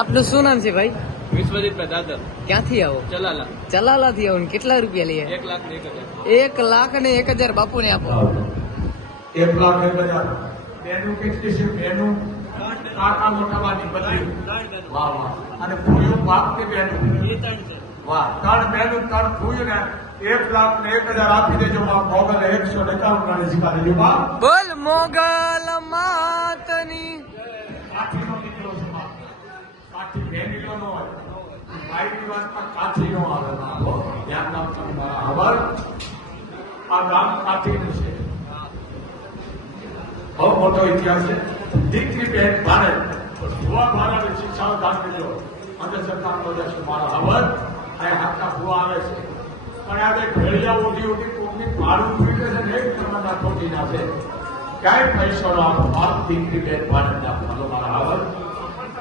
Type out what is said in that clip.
આપનું શું નામ છે ભાઈ? વિશ્વજીત દાદર ક્યાંથી આવો? ચલાલા ચલાલાથી આવો. ને કેટલા રૂપિયા લઈએ? એક લાખ ને એક હજાર. એક લાખ ને એક હજાર બાપુને આપો. એક લાખ એક હજાર. બેનું કેટલી છે બેનું. કાકા મોટાવાની બધી. વાહ વાહ. અને ફૂયું બાપ કે બેનું. વાહ ત્રણ બેનું ત્રણ ફૂયું ને એક લાખ ને એક હજાર આપી દેજો બાપ મોગલ એકસો ને એકાવન ગણી બાપ બોલ મોગલ માતની. કાઠીનો દીકરો છે બાપ કાઠી બેનીલો નો હોય વાતમાં આવે હો. ધ્યાન રાખજો મારા આ ગામ કાઠીનું છે. બહુ મોટો ઇતિહાસ છે. દીકરી બેન ભારત ભુવા ભારત દેજો અને સરકાર નો જશે મારા હવલ અને હાથના ભુવા આવે છે. પણ આજે ભેળિયા ઉઠી ઉઠી કોકની ભાડું ફીટે છે એક પ્રમાણના ખોટી ના છે. ક્યાંય પૈસો નો આપો. આપ દીકરી બેન ભારત આપો.